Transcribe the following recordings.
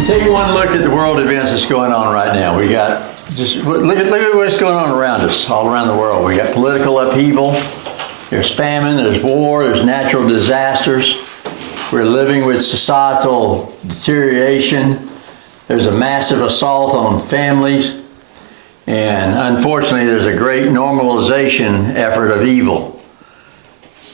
You take one look at the world events that's going on right now. We got, just look at what's going on around us, all around the world. We got political upheaval, there's famine, there's war, there's natural disasters. We're living with societal deterioration. There's a massive assault on families. And unfortunately, there's a great normalization effort of evil.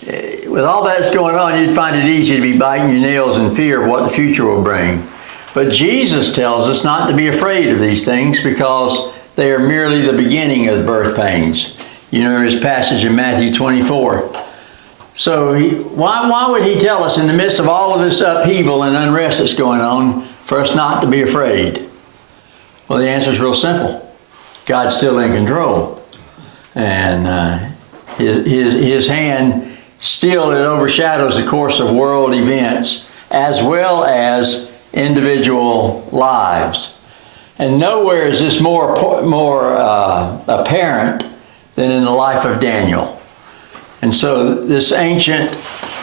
With all that's going on, you'd find it easy to be biting your nails in fear of what the future will bring. But Jesus tells us not to be afraid of these things because they are merely the beginning of the birth pains. You know his passage in Matthew 24. So why would he tell us in the midst of all of this upheaval and unrest that's going on for us not to be afraid? Well, the answer is real simple. God's still in control. And his hand still overshadows the course of world events as well as individual lives. And nowhere is this more apparent than in the life of Daniel. And so this ancient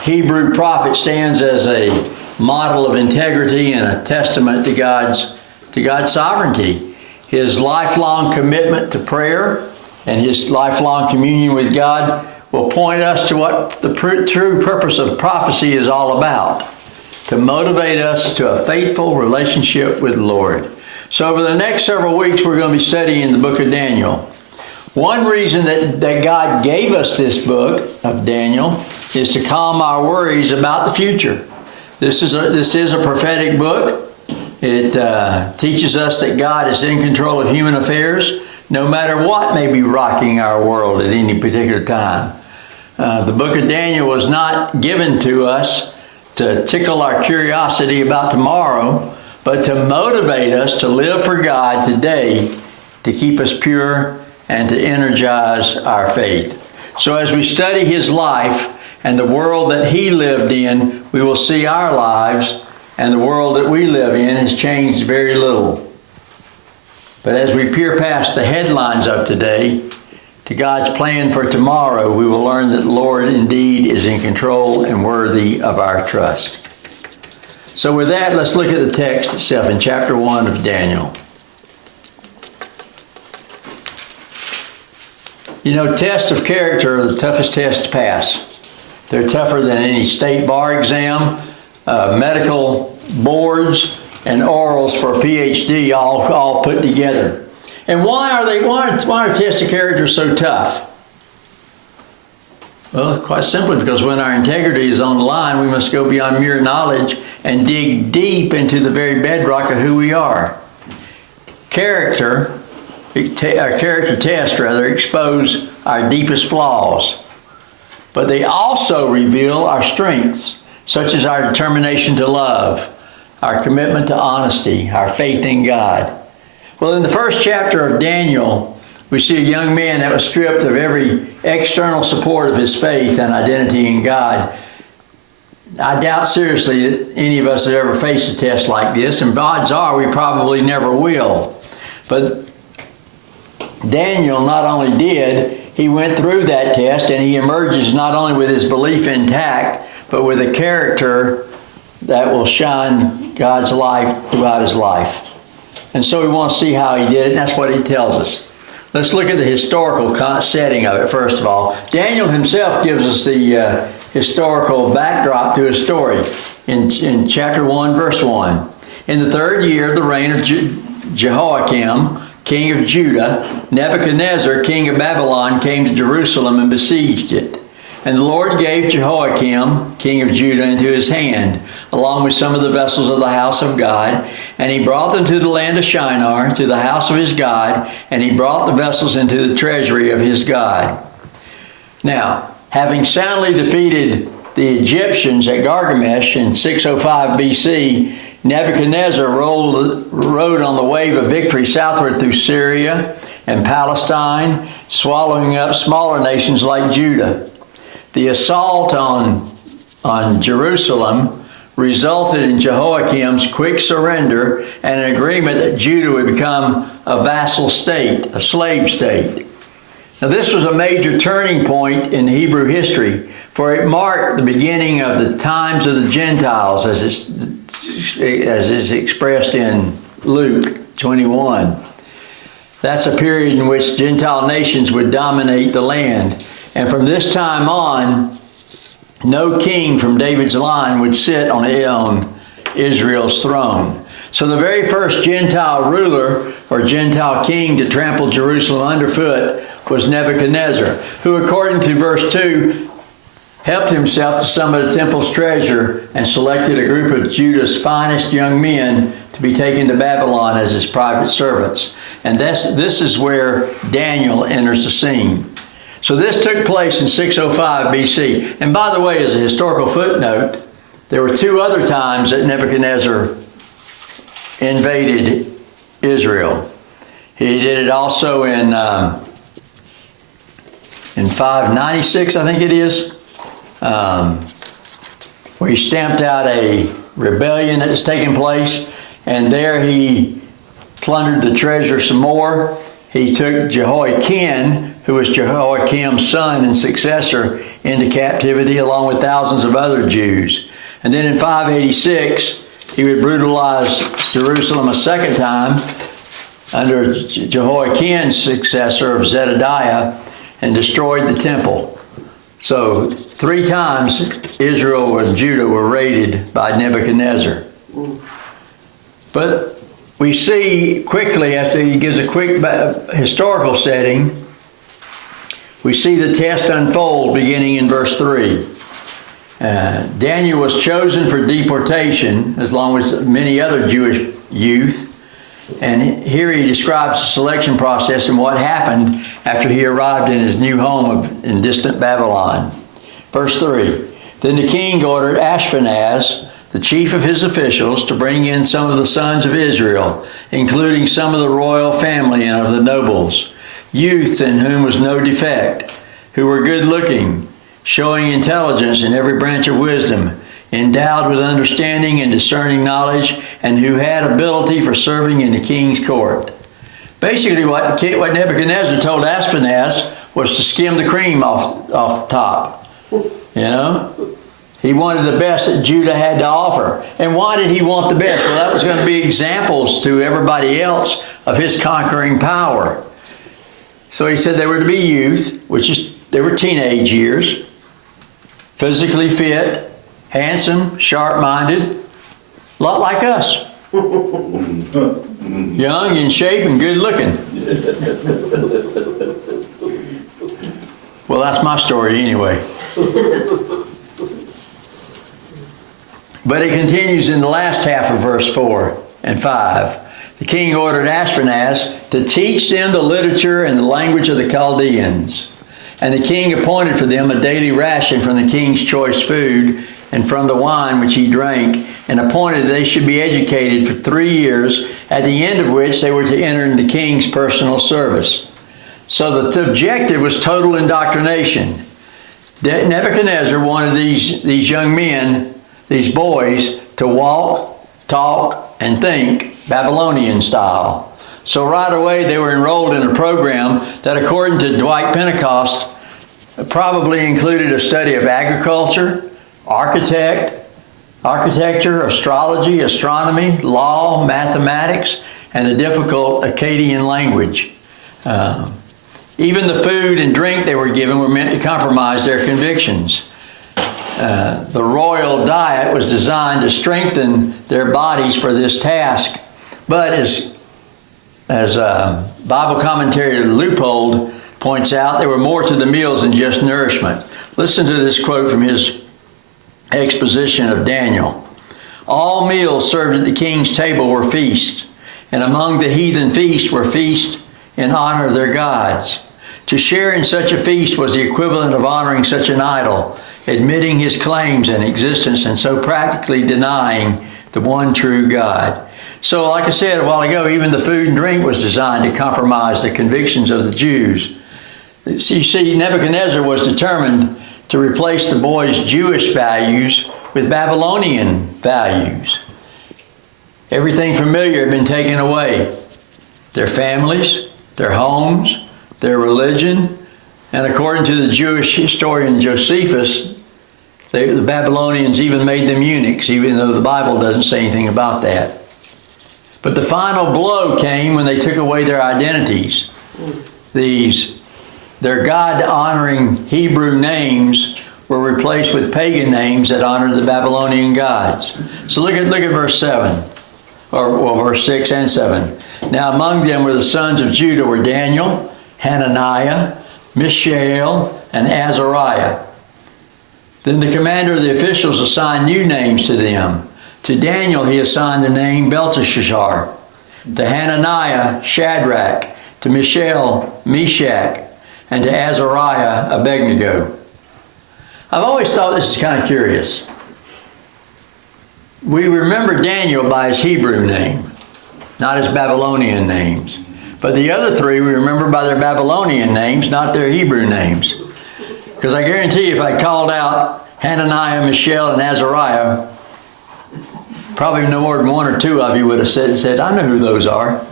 Hebrew prophet stands as a model of integrity and a testament to God's sovereignty. His lifelong commitment to prayer and his lifelong communion with God will point us to what the true purpose of prophecy is all about, to motivate us to a faithful relationship with the Lord. So over the next several weeks, we're going to be studying the book of Daniel. One reason that God gave us this book of Daniel is to calm our worries about the future. This is a prophetic book. It teaches us that God is in control of human affairs, no matter what may be rocking our world at any particular time. The book of Daniel was not given to us to tickle our curiosity about tomorrow, but to motivate us to live for God today, to keep us pure and to energize our faith. So as we study his life and the world that he lived in, we will see our lives and the world that we live in has changed very little. But as we peer past the headlines of today to God's plan for tomorrow, we will learn that the Lord indeed is in control and worthy of our trust. So with that, let's look at the text itself in chapter 1 of Daniel. You know, tests of character are the toughest tests to pass. They're tougher than any state bar exam, medical boards, and orals for a PhD all put together. And why are tests of character so tough? Well, quite simply because when our integrity is on the line, we must go beyond mere knowledge and dig deep into the very bedrock of who we are. Character tests expose our deepest flaws, but they also reveal our strengths, such as our determination to love, our commitment to honesty, our faith in God. Well, in the first chapter of Daniel, we see a young man that was stripped of every external support of his faith and identity in God. I doubt seriously that any of us have ever faced a test like this, and odds are we probably never will. But Daniel not only did, he went through that test, and he emerges not only with his belief intact, but with a character that will shine God's light throughout his life. And so we want to see how he did it, and that's what he tells us. Let's look at the historical setting of it first of all. Daniel himself gives us the historical backdrop to his story in chapter 1, verse 1. In the third year of the reign of Jehoiakim, king of Judah, Nebuchadnezzar, king of Babylon, came to Jerusalem and besieged it. And the Lord gave Jehoiakim, king of Judah, into his hand, along with some of the vessels of the house of God. And he brought them to the land of Shinar, to the house of his God, and he brought the vessels into the treasury of his God. Now, having soundly defeated the Egyptians at Gargamesh in 605 BC, Nebuchadnezzar rode on the wave of victory southward through Syria and Palestine, swallowing up smaller nations like Judah. The assault on Jerusalem resulted in Jehoiakim's quick surrender and an agreement that Judah would become a vassal state, a slave state. Now, this was a major turning point in Hebrew history, for it marked the beginning of the times of the Gentiles, as is expressed in Luke 21. That's a period in which Gentile nations would dominate the land. And from this time on, no king from David's line would sit on Israel's throne. So the very first Gentile ruler or Gentile king to trample Jerusalem underfoot was Nebuchadnezzar, who, according to verse 2, helped himself to some of the temple's treasure and selected a group of Judah's finest young men to be taken to Babylon as his private servants. And this is where Daniel enters the scene. So this took place in 605 BC. And by the way, as a historical footnote, there were two other times that Nebuchadnezzar invaded Israel. He did it also in 596, I think it is, where he stamped out a rebellion that was taking place, and there he plundered the treasure some more. He took Jehoiakim, who was Jehoiakim's son and successor, into captivity along with thousands of other Jews. And then in 586, he would brutalize Jerusalem a second time under Jehoiakim's successor of Zedekiah and destroyed the temple. So 3 times Israel and Judah were raided by Nebuchadnezzar. But we see quickly, after he gives a quick historical setting, we see the test unfold beginning in verse 3. Daniel was chosen for deportation, as long as many other Jewish youth. And here he describes the selection process and what happened after he arrived in his new home in distant Babylon. Verse 3, then the king ordered Ashpenaz, the chief of his officials, to bring in some of the sons of Israel, including some of the royal family and of the nobles, youths in whom was no defect, who were good-looking, showing intelligence in every branch of wisdom, endowed with understanding and discerning knowledge, and who had ability for serving in the king's court. Basically, what Nebuchadnezzar told Ashpenaz was to skim the cream off top. You know? He wanted the best that Judah had to offer. And why did he want the best? Well, that was going to be examples to everybody else of his conquering power. So he said they were to be youth, they were teenage years, physically fit, handsome, sharp-minded, a lot like us. Young, in shape, and good-looking. Well, that's my story anyway. But it continues in the last half of verse 4 and 5. The king ordered Ashpenaz to teach them the literature and the language of the Chaldeans. And the king appointed for them a daily ration from the king's choice food and from the wine which he drank, and appointed that they should be educated for 3 years, at the end of which they were to enter into the king's personal service. So the objective was total indoctrination. Nebuchadnezzar wanted these young men, these boys, to walk, talk, and think Babylonian style. So right away they were enrolled in a program that, according to Dwight Pentecost, probably included a study of agriculture, architecture, astrology, astronomy, law, mathematics, and the difficult Akkadian language. Even the food and drink they were given were meant to compromise their convictions. The royal diet was designed to strengthen their bodies for this task. But as Bible commentator Leupold points out, there were more to the meals than just nourishment. Listen to this quote from his exposition of Daniel. All meals served at the king's table were feasts, and among the heathen feasts were feasts in honor of their gods. To share in such a feast was the equivalent of honoring such an idol, admitting his claims and existence, and so practically denying the one true God. So, like I said a while ago, even the food and drink was designed to compromise the convictions of the Jews. You see, Nebuchadnezzar was determined to replace the boys' Jewish values with Babylonian values. Everything familiar had been taken away. Their families, their homes, their religion, And according to the Jewish historian Josephus, the Babylonians even made them eunuchs, even though the Bible doesn't say anything about that. But the final blow came when they took away their identities. Their God-honoring Hebrew names were replaced with pagan names that honored the Babylonian gods. So look at verse 7, or verse 6 and 7. Now among them were the sons of Judah were Daniel, Hananiah, Mishael, and Azariah. Then the commander of the officials assigned new names to them. To Daniel he assigned the name Belteshazzar, to Hananiah Shadrach, to Mishael Meshach, and to Azariah Abednego. I've always thought this is kind of curious. We remember Daniel by his Hebrew name, not his Babylonian names. But the other three we remember by their Babylonian names, not their Hebrew names. Because I guarantee you if I called out Hananiah, Mishael, and Azariah, probably no more than one or two of you would have said, I know who those are.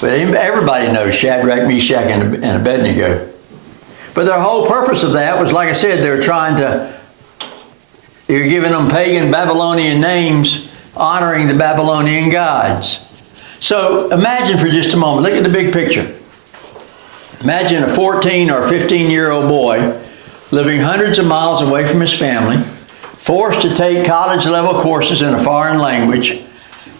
But everybody knows Shadrach, Meshach, and Abednego. But their whole purpose of that was, like I said, they were giving them pagan Babylonian names, honoring the Babylonian gods. So imagine for just a moment, look at the big picture. Imagine a 14 or 15-year-old boy living hundreds of miles away from his family, forced to take college-level courses in a foreign language,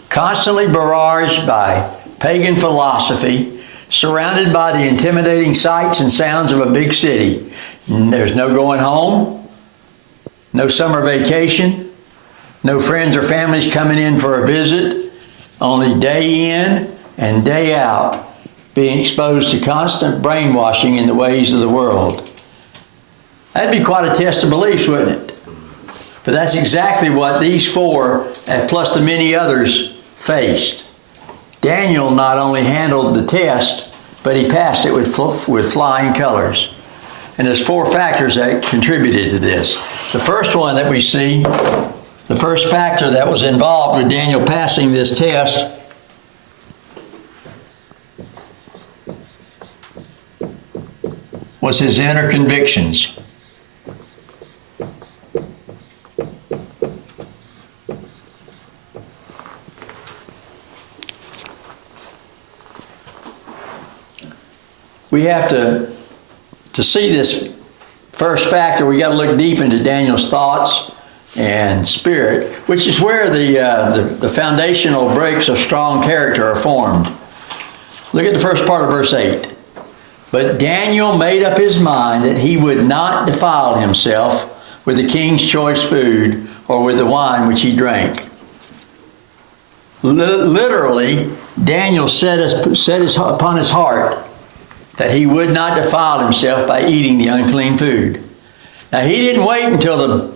constantly barraged by pagan philosophy, surrounded by the intimidating sights and sounds of a big city. There's no going home, no summer vacation, no friends or families coming in for a visit, only day in and day out being exposed to constant brainwashing in the ways of the world. That'd be quite a test of beliefs, wouldn't it? But that's exactly what these four, and plus the many others, faced. Daniel not only handled the test, but he passed it with flying colors. And there's four factors that contributed to this. The first one that we see, the first factor that was involved with Daniel passing this test was his inner convictions. We have to see this first factor, we got to look deep into Daniel's thoughts and spirit, which is where the foundational breaks of strong character are formed. Look at the first part of verse 8. But Daniel made up his mind that he would not defile himself with the king's choice food or with the wine which he drank. Literally, Daniel set upon his heart that he would not defile himself by eating the unclean food. Now, he didn't wait until the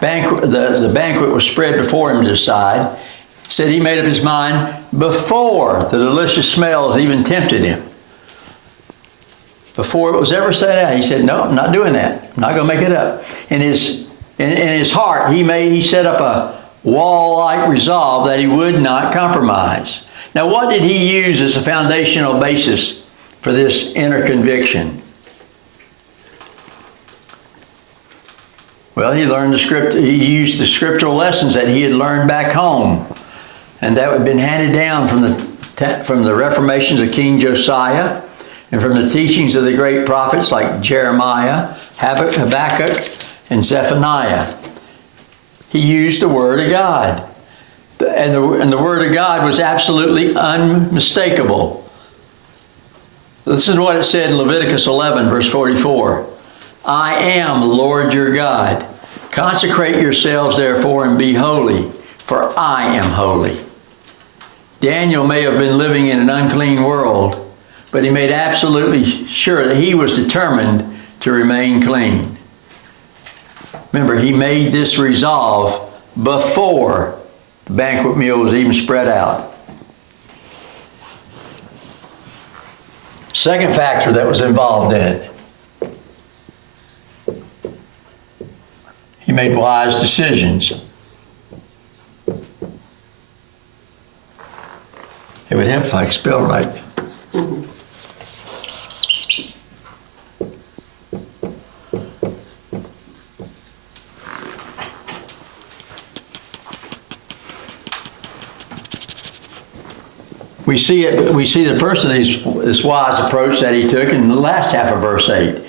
banquet was spread before him to decide. He said he made up his mind before the delicious smells even tempted him. Before it was ever said out, he said, no, I'm not doing that. I'm not going to make it up. In his heart, he set up a wall-like resolve that he would not compromise. Now, what did he use as a foundational basis for this inner conviction? Well, he used the scriptural lessons that he had learned back home, and that had been handed down from the reformations of King Josiah and from the teachings of the great prophets like Jeremiah, Habakkuk, and Zephaniah. He used the Word of God, and the Word of God was absolutely unmistakable. This is what it said in Leviticus 11, verse 44. I am the Lord your God. Consecrate yourselves therefore and be holy, for I am holy. Daniel may have been living in an unclean world, but he made absolutely sure that he was determined to remain clean. Remember, he made this resolve before the banquet meal was even spread out. Second factor that was involved in it. He made wise decisions. It would help if I could spell right. We see the first of this wise approach that he took in the last half of verse 8.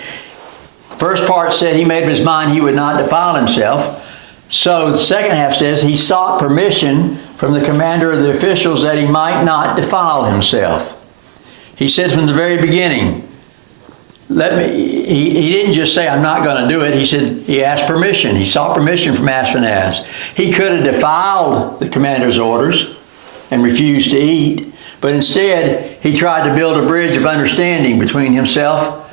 First part said he made up his mind he would not defile himself. So the second half says he sought permission from the commander of the officials that he might not defile himself. He said from the very beginning, he didn't just say, I'm not going to do it. He said, he asked permission. He sought permission from Ashpenaz. He could have defiled the commander's orders and refused to eat, but instead he tried to build a bridge of understanding between himself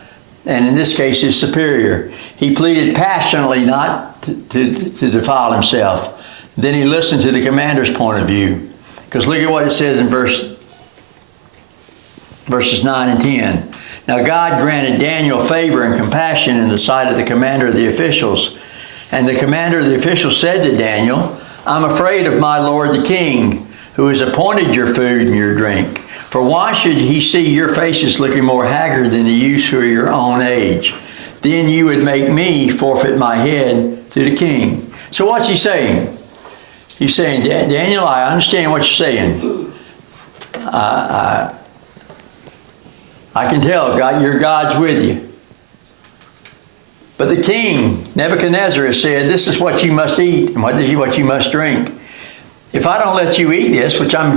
and, in this case, his superior. He pleaded passionately not to defile himself. Then he listened to the commander's point of view. Because look at what it says in verses 9 and 10. Now God granted Daniel favor and compassion in the sight of the commander of the officials. And the commander of the officials said to Daniel, I'm afraid of my lord the king, who has appointed your food and your drink. For why should he see your faces looking more haggard than the youths who are your own age? Then you would make me forfeit my head to the king. So what's he saying? He's saying, Daniel, I understand what you're saying. I can tell your God's with you. But the king, Nebuchadnezzar, has said, this is what you must eat and what you must drink. If I don't let you eat this, which I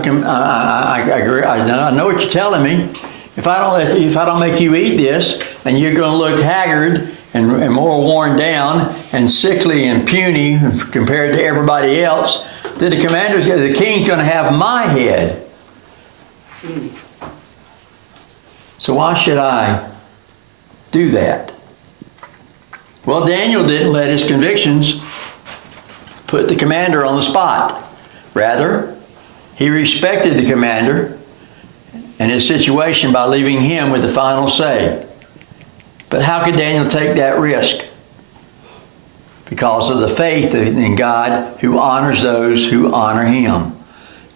know what you're telling me. If I don't make you eat this, and you're going to look haggard and more worn down and sickly and puny compared to everybody else, then the king's going to have my head. So why should I do that? Well, Daniel didn't let his convictions put the commander on the spot. Rather, he respected the commander and his situation by leaving him with the final say. But how could Daniel take that risk? Because of the faith in God who honors those who honor him.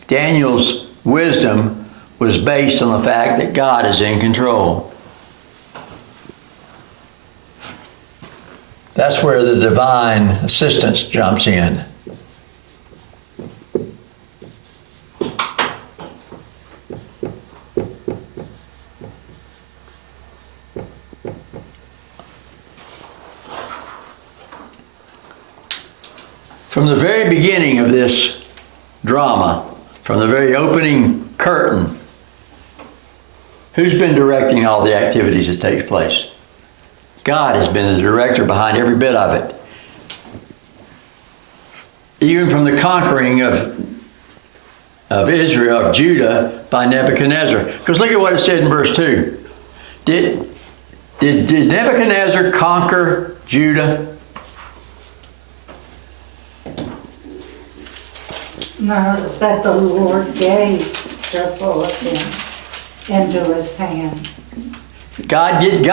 Daniel's wisdom was based on the fact that God is in control. That's where the divine assistance jumps in. From the very beginning of this drama, from the very opening curtain, who's been directing all the activities that takes place? God has been the director behind every bit of it. Even from the conquering of Israel, of Judah, by Nebuchadnezzar. Because look at what it said in verse 2. Did Nebuchadnezzar conquer Judah? No, it's that the Lord gave Jehoiakim into his hand. God did it.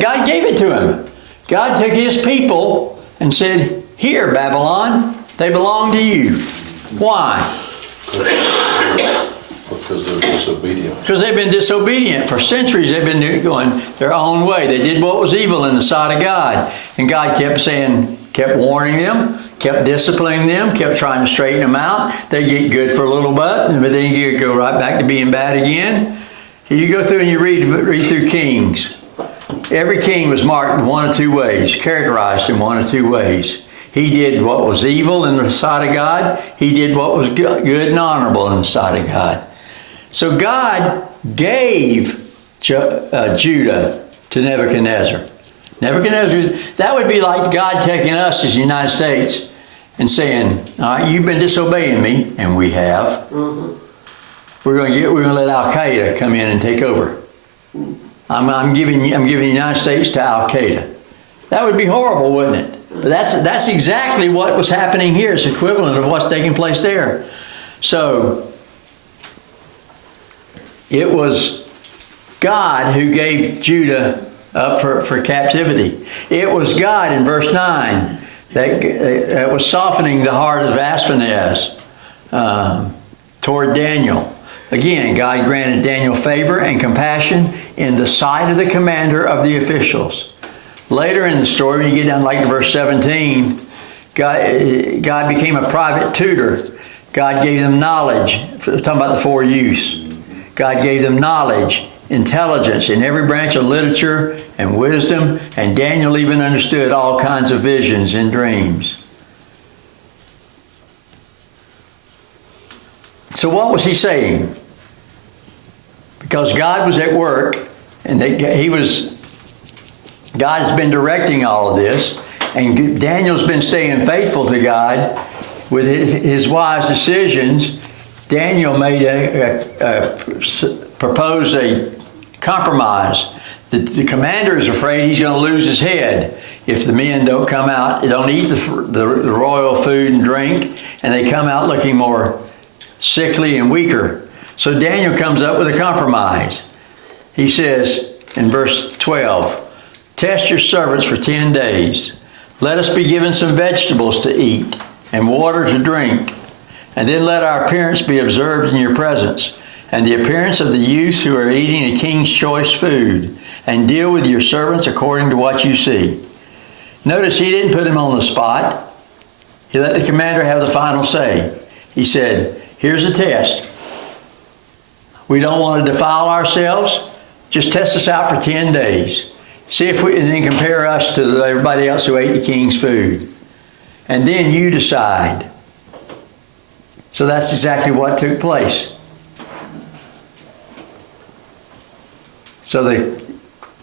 God gave it to him. God took his people and said, here, Babylon, they belong to you. Why? Because they're disobedient. Because they've been disobedient. For centuries they've been going their own way. They did what was evil in the sight of God. And God kept warning them, kept disciplining them, kept trying to straighten them out. They get good for a little bit, but then you go right back to being bad again. You go through and you read through Kings. Every king was marked in one of two ways, characterized in one of two ways. He did what was evil in the sight of God. He did what was good and honorable in the sight of God. So God gave Judah to Nebuchadnezzar. Nebuchadnezzar, that would be like God taking us as the United States and saying, all right, you've been disobeying me, and we have. Mm-hmm. We're going to let Al Qaeda come in and take over. I'm giving the United States to Al Qaeda. That would be horrible, wouldn't it? But that's exactly what was happening here. It's equivalent of what's taking place there. So it was God who gave Judah up for captivity. It was God in verse 9 that was softening the heart of Ashpenaz toward Daniel. Again, God granted Daniel favor and compassion in the sight of the commander of the officials. Later in the story, when you get down like to verse 17, God became a private tutor. God gave them knowledge. We're talking about the four youths. God gave them knowledge, intelligence in every branch of literature and wisdom, and Daniel even understood all kinds of visions and dreams. So what was he saying? Because God was at work, and God has been directing all of this, and Daniel's been staying faithful to God with his wise decisions. Daniel proposed a compromise. The commander is afraid he's going to lose his head if the men don't come out, don't eat the royal food and drink, and they come out looking more sickly and weaker. So Daniel comes up with a compromise. He says in verse 12, "Test your servants for 10 days. Let us be given some vegetables to eat and water to drink. And then let our appearance be observed in your presence, and the appearance of the youths who are eating a king's choice food, and deal with your servants according to what you see." Notice he didn't put him on the spot. He let the commander have the final say. He said, "Here's a test. We don't want to defile ourselves. Just test us out for 10 days. See if we, and then compare us to everybody else who ate the king's food. And then you decide." So that's exactly what took place. So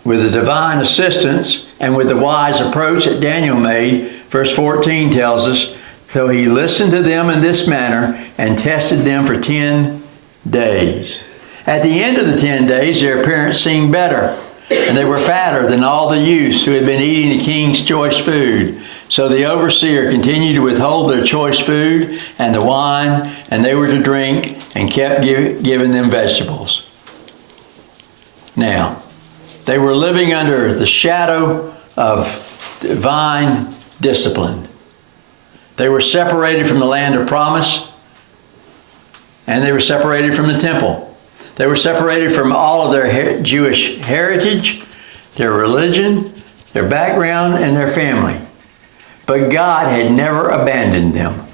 with the divine assistance and with the wise approach that Daniel made, verse 14 tells us, so he listened to them in this manner and tested them for 10 days. At the end of the 10 days, their appearance seemed better, and they were fatter than all the youths who had been eating the king's choice food. So the overseer continued to withhold their choice food and the wine, and they were to drink, and kept giving them vegetables. Now, they were living under the shadow of divine discipline. They were separated from the land of promise, and they were separated from the temple. They were separated from all of their Jewish heritage, their religion, their background, and their family. But God had never abandoned them.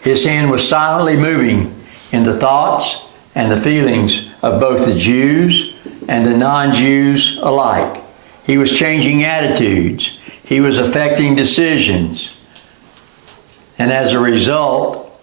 His hand was silently moving in the thoughts and the feelings of both the Jews and the non-Jews alike. He was changing attitudes. He was affecting decisions. And as a result,